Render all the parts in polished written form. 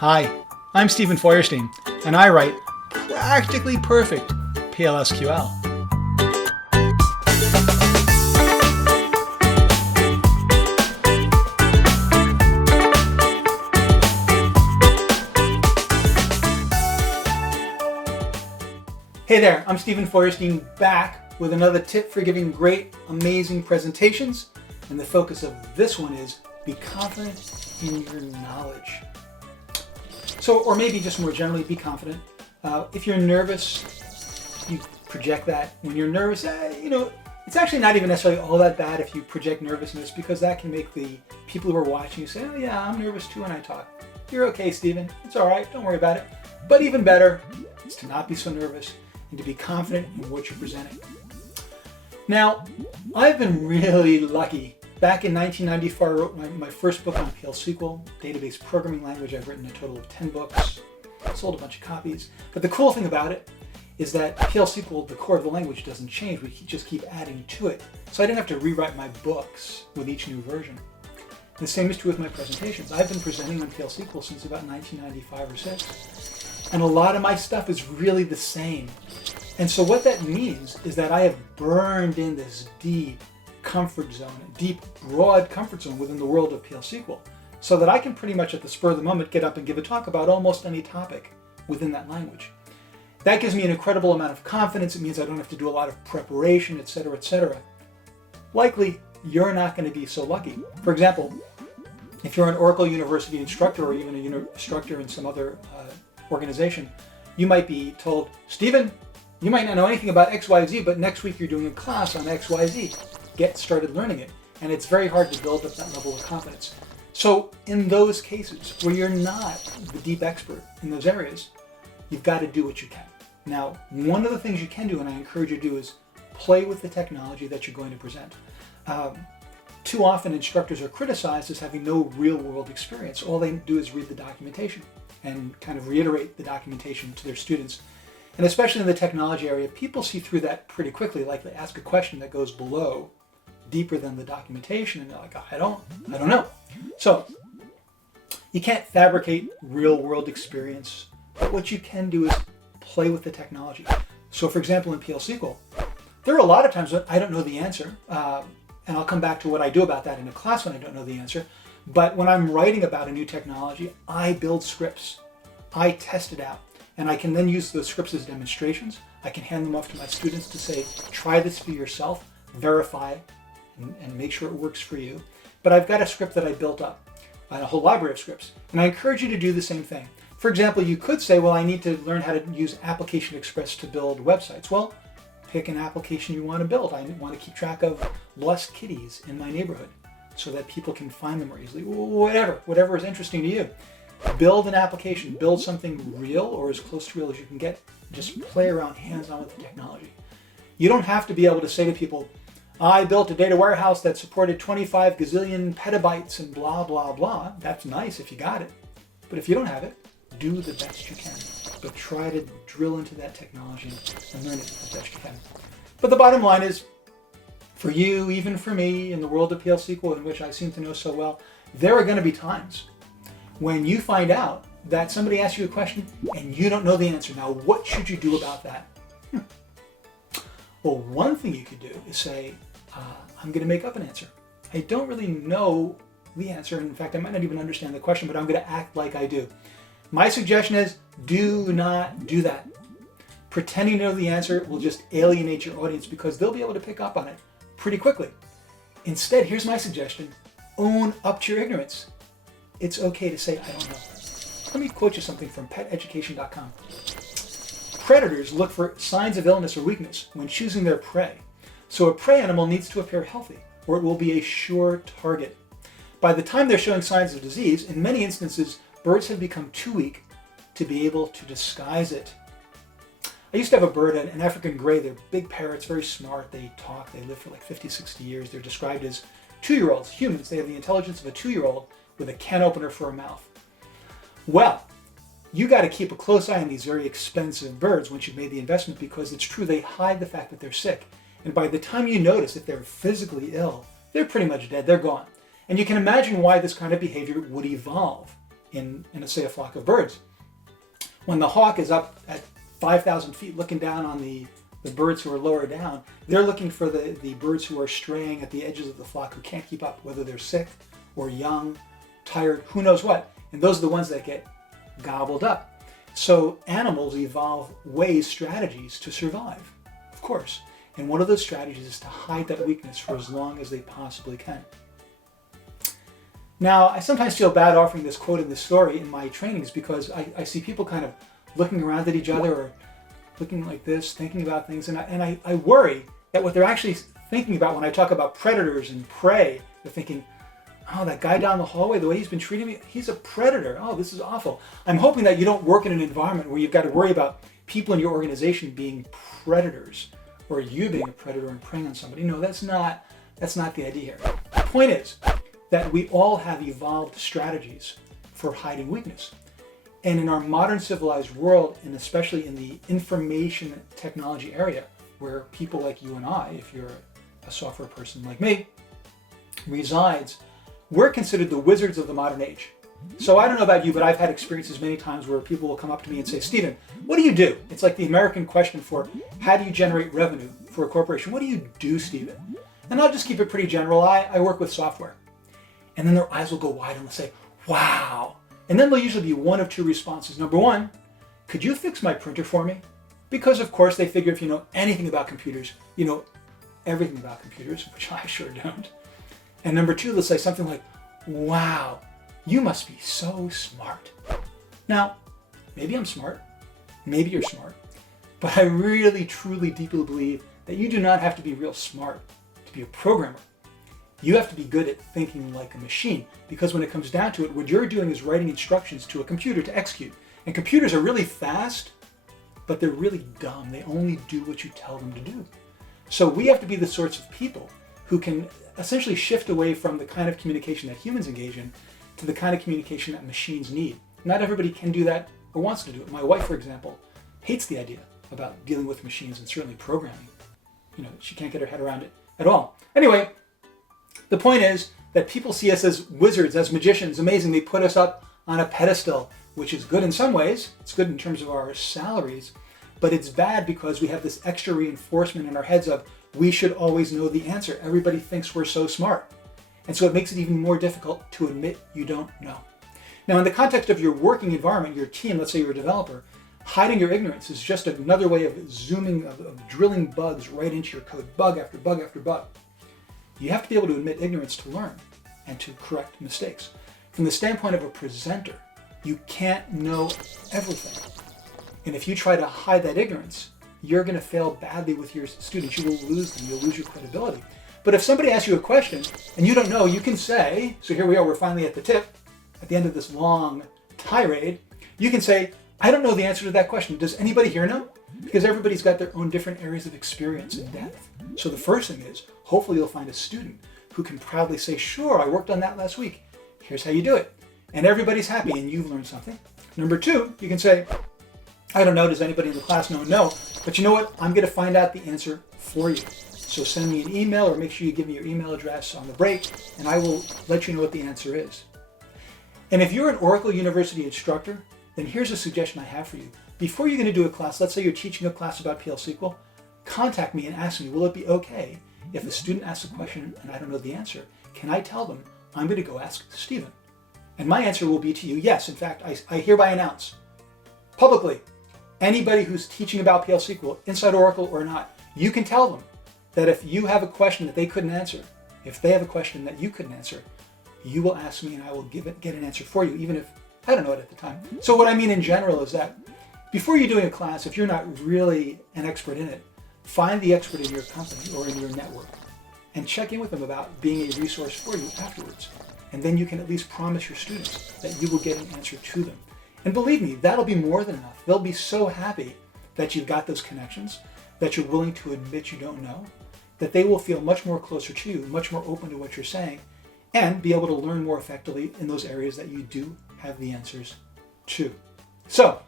Hi, I'm Stephen Feuerstein, and I write practically perfect PLSQL. Hey there, I'm Stephen Feuerstein, back with another tip for giving great, amazing presentations. And the focus of this one is be confident in your knowledge. So, or maybe just more generally, be confident. If you're nervous, you project that. When you're nervous, it's actually not even necessarily all that bad if you project nervousness, because that can make the people who are watching you say, oh yeah, I'm nervous too when I talk. You're okay, Stephen. It's all right. Don't worry about it. But even better is to not be so nervous and to be confident in what you're presenting. Now, I've been really lucky. Back in 1994, I wrote my first book on PL/SQL, database programming language. I've written a total of 10 books, sold a bunch of copies. But the cool thing about it is that PL/SQL, the core of the language, doesn't change. We just keep adding to it. So I didn't have to rewrite my books with each new version. The same is true with my presentations. I've been presenting on PL/SQL since about 1995 or 6. And a lot of my stuff is really the same. And so what that means is that I have burned in this deep comfort zone, a deep, broad comfort zone within the world of PL/SQL, so that I can pretty much at the spur of the moment get up and give a talk about almost any topic within that language. That gives me an incredible amount of confidence. It means I don't have to do a lot of preparation, etc., etc. Likely, you're not going to be so lucky. For example, if you're an Oracle University instructor or even an instructor in some other organization, you might be told, Stephen, you might not know anything about XYZ, but next week you're doing a class on XYZ. Get started learning it. And it's very hard to build up that level of confidence. So in those cases where you're not the deep expert in those areas, you've got to do what you can. Now, one of the things you can do, and I encourage you to do, is play with the technology that you're going to present. Too often instructors are criticized as having no real-world experience. All they do is read the documentation and kind of reiterate the documentation to their students. And especially in the technology area, people see through that pretty quickly. Like they ask a question that goes below, deeper than the documentation, and they're like, I don't know. So you can't fabricate real-world experience, but what you can do is play with the technology. So for example, in PL/SQL, there are a lot of times when I don't know the answer, and I'll come back to what I do about that in a class when I don't know the answer. But when I'm writing about a new technology, I build scripts. I test it out. And I can then use those scripts as demonstrations. I can hand them off to my students to say, try this for yourself, verify, and make sure it works for you. But I've got a script that I built up, a whole library of scripts. And I encourage you to do the same thing. For example, you could say, well, I need to learn how to use Application Express to build websites. Well, pick an application you want to build. I want to keep track of lost kitties in my neighborhood so that people can find them more easily. Whatever is interesting to you. Build an application, build something real or as close to real as you can get. Just play around hands-on with the technology. You don't have to be able to say to people, I built a data warehouse that supported 25 gazillion petabytes and blah, blah, blah. That's nice if you got it. But if you don't have it, do the best you can. But try to drill into that technology and learn it the best you can. But the bottom line is, for you, even for me, in the world of PL/SQL, in which I seem to know so well, there are going to be times when you find out that somebody asks you a question and you don't know the answer. Now, what should you do about that? Well, one thing you could do is say, I'm going to make up an answer. I don't really know the answer. In fact, I might not even understand the question, but I'm going to act like I do. My suggestion is, do not do that. Pretending to know the answer will just alienate your audience because they'll be able to pick up on it pretty quickly. Instead, here's my suggestion. Own up to your ignorance. It's okay to say, I don't know. Let me quote you something from peteducation.com. Predators look for signs of illness or weakness when choosing their prey. So a prey animal needs to appear healthy, or it will be a sure target. By the time they're showing signs of disease, in many instances, birds have become too weak to be able to disguise it. I used to have a bird, an African gray. They're big parrots, very smart. They talk. They live for like 50, 60 years. They're described as 2-year-olds, humans. They have the intelligence of a 2-year-old with a can opener for a mouth. Well, you got to keep a close eye on these very expensive birds once you've made the investment, because it's true, they hide the fact that they're sick. And by the time you notice if they're physically ill, they're pretty much dead. They're gone. And you can imagine why this kind of behavior would evolve say, a flock of birds. When the hawk is up at 5,000 feet looking down on the birds who are lower down, they're looking for the birds who are straying at the edges of the flock who can't keep up, whether they're sick or young, tired, who knows what. And those are the ones that get gobbled up. So animals evolve ways, strategies to survive, of course. And one of those strategies is to hide that weakness for as long as they possibly can. Now, I sometimes feel bad offering this quote in this story in my trainings because I see people kind of looking around at each other or looking like this, thinking about things. And I worry that what they're actually thinking about when I talk about predators and prey, they're thinking, oh, that guy down the hallway, the way he's been treating me, he's a predator. Oh, this is awful. I'm hoping that you don't work in an environment where you've got to worry about people in your organization being predators or you being a predator and preying on somebody. No, that's not the idea here. The point is that we all have evolved strategies for hiding weakness. And in our modern civilized world, and especially in the information technology area, where people like you and I, if you're a software person like me, resides, we're considered the wizards of the modern age. So I don't know about you, but I've had experiences many times where people will come up to me and say, Stephen, what do you do? It's like the American question for how do you generate revenue for a corporation? What do you do, Stephen? And I'll just keep it pretty general. I work with software. And then their eyes will go wide and they'll say, wow. And then there'll usually be one of two responses. Number one, could you fix my printer for me? Because of course they figure if you know anything about computers, you know everything about computers, which I sure don't. And number two, they'll say something like, wow, you must be so smart. Now, maybe I'm smart, maybe you're smart, but I really, truly, deeply believe that you do not have to be real smart to be a programmer. You have to be good at thinking like a machine, because when it comes down to it, what you're doing is writing instructions to a computer to execute. And computers are really fast, but they're really dumb. They only do what you tell them to do. So we have to be the sorts of people who can essentially shift away from the kind of communication that humans engage in to the kind of communication that machines need. Not everybody can do that or wants to do it. My wife, for example, hates the idea about dealing with machines and certainly programming. You know, she can't get her head around it at all. Anyway, the point is that people see us as wizards, as magicians, amazing. They put us up on a pedestal, which is good in some ways. It's good in terms of our salaries, but it's bad because we have this extra reinforcement in our heads of we should always know the answer. Everybody thinks we're so smart. And so it makes it even more difficult to admit you don't know. Now, in the context of your working environment, your team, let's say you're a developer, hiding your ignorance is just another way of zooming, of drilling bugs right into your code, bug after bug after bug. You have to be able to admit ignorance to learn and to correct mistakes. From the standpoint of a presenter, you can't know everything. And if you try to hide that ignorance, you're going to fail badly with your students. You will lose them. You'll lose your credibility. But if somebody asks you a question and you don't know, you can say, so here we are, we're finally at the tip, at the end of this long tirade, you can say, I don't know the answer to that question. Does anybody here know? Because everybody's got their own different areas of experience and depth. So the first thing is, hopefully you'll find a student who can proudly say, sure, I worked on that last week. Here's how you do it. And everybody's happy and you've learned something. Number two, you can say, I don't know, does anybody in the class know? No, but you know what? I'm going to find out the answer for you. So send me an email or make sure you give me your email address on the break and I will let you know what the answer is. And if you're an Oracle University instructor, then here's a suggestion I have for you. Before you're going to do a class, let's say you're teaching a class about PL SQL, contact me and ask me, will it be okay if a student asks a question and I don't know the answer? Can I tell them I'm going to go ask Stephen? And my answer will be to you, yes. In fact, I hereby announce publicly, anybody who's teaching about PL SQL, inside Oracle or not, you can tell them that if you have a question that they couldn't answer, if they have a question that you couldn't answer, you will ask me and I will get an answer for you, even if I don't know it at the time. So what I mean in general is that before you're doing a class, if you're not really an expert in it, find the expert in your company or in your network and check in with them about being a resource for you afterwards. And then you can at least promise your students that you will get an answer to them. And believe me, that'll be more than enough. They'll be so happy that you've got those connections, that you're willing to admit you don't know, that they will feel much more closer to you, much more open to what you're saying, and be able to learn more effectively in those areas that you do have the answers to. So,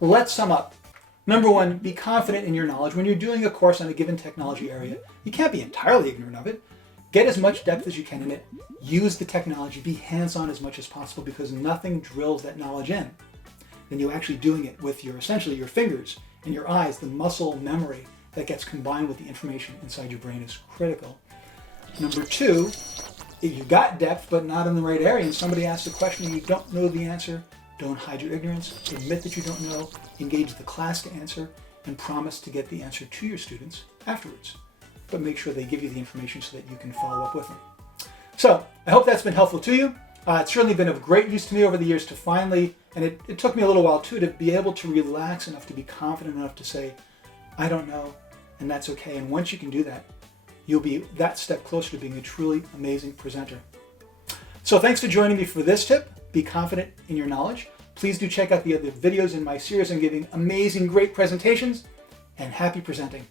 let's sum up. Number one, be confident in your knowledge. When you're doing a course on a given technology area, you can't be entirely ignorant of it. Get as much depth as you can in it. Use the technology. Be hands-on as much as possible because nothing drills that knowledge in than you actually doing it with essentially your fingers and your eyes. The muscle memory that gets combined with the information inside your brain is critical. Number two, if you've got depth but not in the right area and somebody asks a question and you don't know the answer, don't hide your ignorance. Admit that you don't know. Engage the class to answer and promise to get the answer to your students afterwards. But make sure they give you the information so that you can follow up with them. So I hope that's been helpful to you. It's certainly been of great use to me over the years to finally, and it took me a little while too, to be able to relax enough to be confident enough to say, I don't know, and that's okay. And once you can do that, you'll be that step closer to being a truly amazing presenter. So thanks for joining me for this tip. Be confident in your knowledge. Please do check out the other videos in my series on giving amazing, great presentations, and happy presenting.